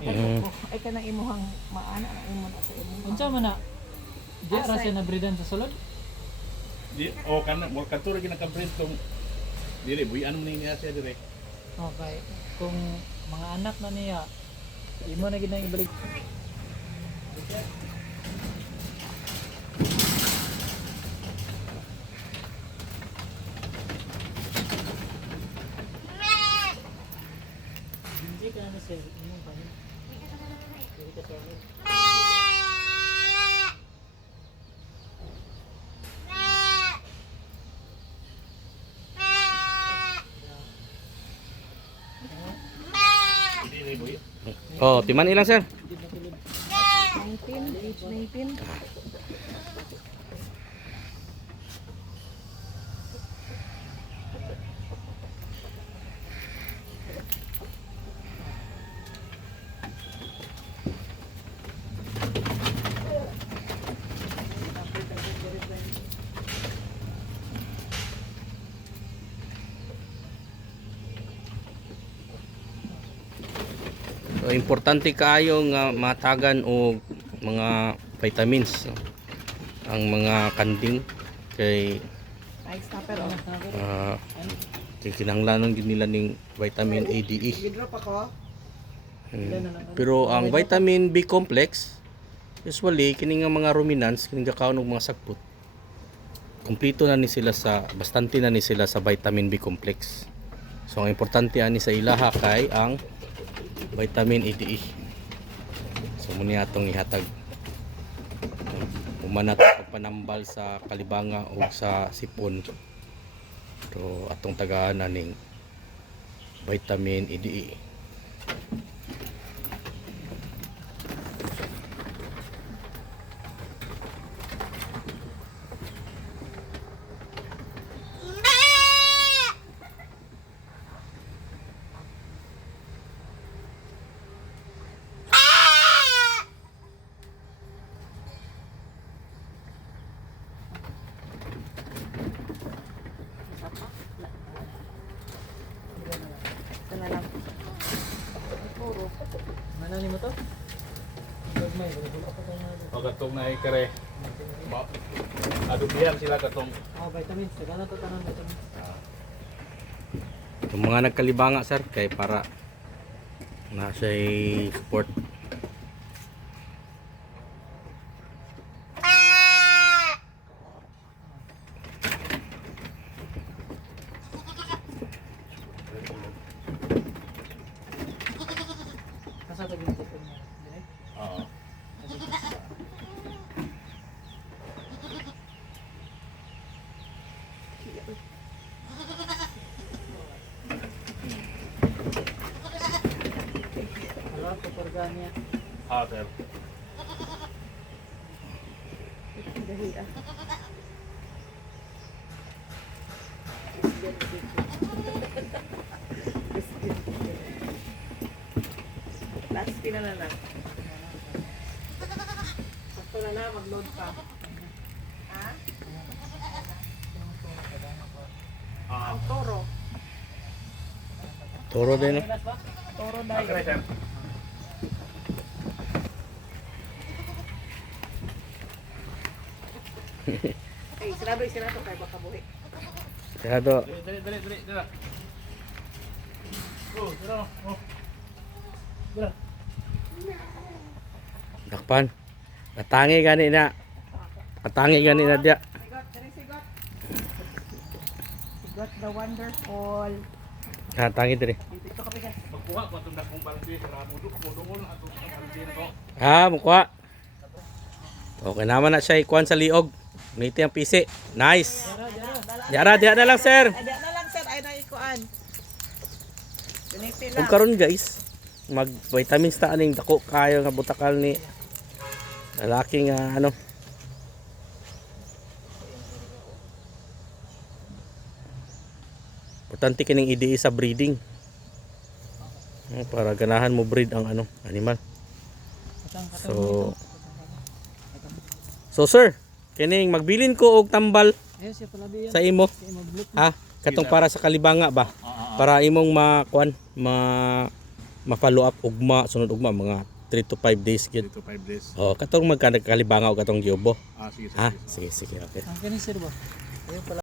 Ay kanang imuhang maana ang imo na sa imo. Unsa man na? Di ra siya nabridan sa sulod? Di o kan mo kanto ra ginaka-breed tong dili buyan mo niya siya dire. Okay. Kung mga anak na niya, imo na ginang ibalik. Hindi ka na sa imong kanin. Hindi ka sa amin. Dili buy. Oh, timan ilang sir? 19, age 19. So, importante kaayo nga matagan og mga vitamins ang mga kanding kay Ay stopper oh. kinahanglanon gid nila ning vitamin A, D, E. Gidrop ako. Pero ang vitamin B complex usually kini nga mga ruminants kini gakaon og mga sagput. Kumpleto na ni sila sa bastante na ni sila sa vitamin B complex. So ang importante ani sa ilaha kay ang vitamin A, D, E. So muna atong ihatag umanat pagpanambal sa kalibanga o sa sipon. So atong tagaan ning vitamin A, D, E. Ito na lang. Puro. Mana ni mo to? Gagmay, bulbul ako tayo na. O katong na kare. Adubihan sila katong Vitamins, tagana to tanan vitamins. Yung mga nagkalibanga sir kay para na siya support. Kasa to ginto ko niya. Dire. oo. Wala ko porganya. Sir. Dali ah. Last spin na lang. Sakto na na, mag-load pa. Ha? Ang toro. Toro din no? Toro Kare dahil. sir. Ay, sinabi sila to kay baka buhi. Kaya to, Dali. Oh, dira. Oh. dakpan. Katangi gani na. Katangi gani na dia. Sigot, dali sigot. Sigot the wonderful. Katangi diri. Dito ka pigas. Magkuha ko itong dakong balde para mudungol ato ang balde na to. Mukha. Okay naman na siya ikuan sa liog. Niti ang pisi. Nice. Diara na lang sir. Ay, di na lang sir, ay naikuan. Ganiti Kung lang. karon guys, mag vitamins ta aning dako kayo nga butakal ni lalaki nga ano. Importante kining IDE sa breeding. Para ganahan mo breed ang ano, animal. So sir, kining magbilin ko og tambal Ayun siya pala biya. sa imo. Kaya mag-block. Ha? Katong para sa kalibanga ba? Para imong makuan, ma-follow up ugma, sunod ugma mga 3 to 5 days 3 gid. to 5 days. Oh, katong magkalibangaw katong Giobo. Sige, Ha? sige. Sige, sige, okay. Ang kani sir ba? Ayun pala.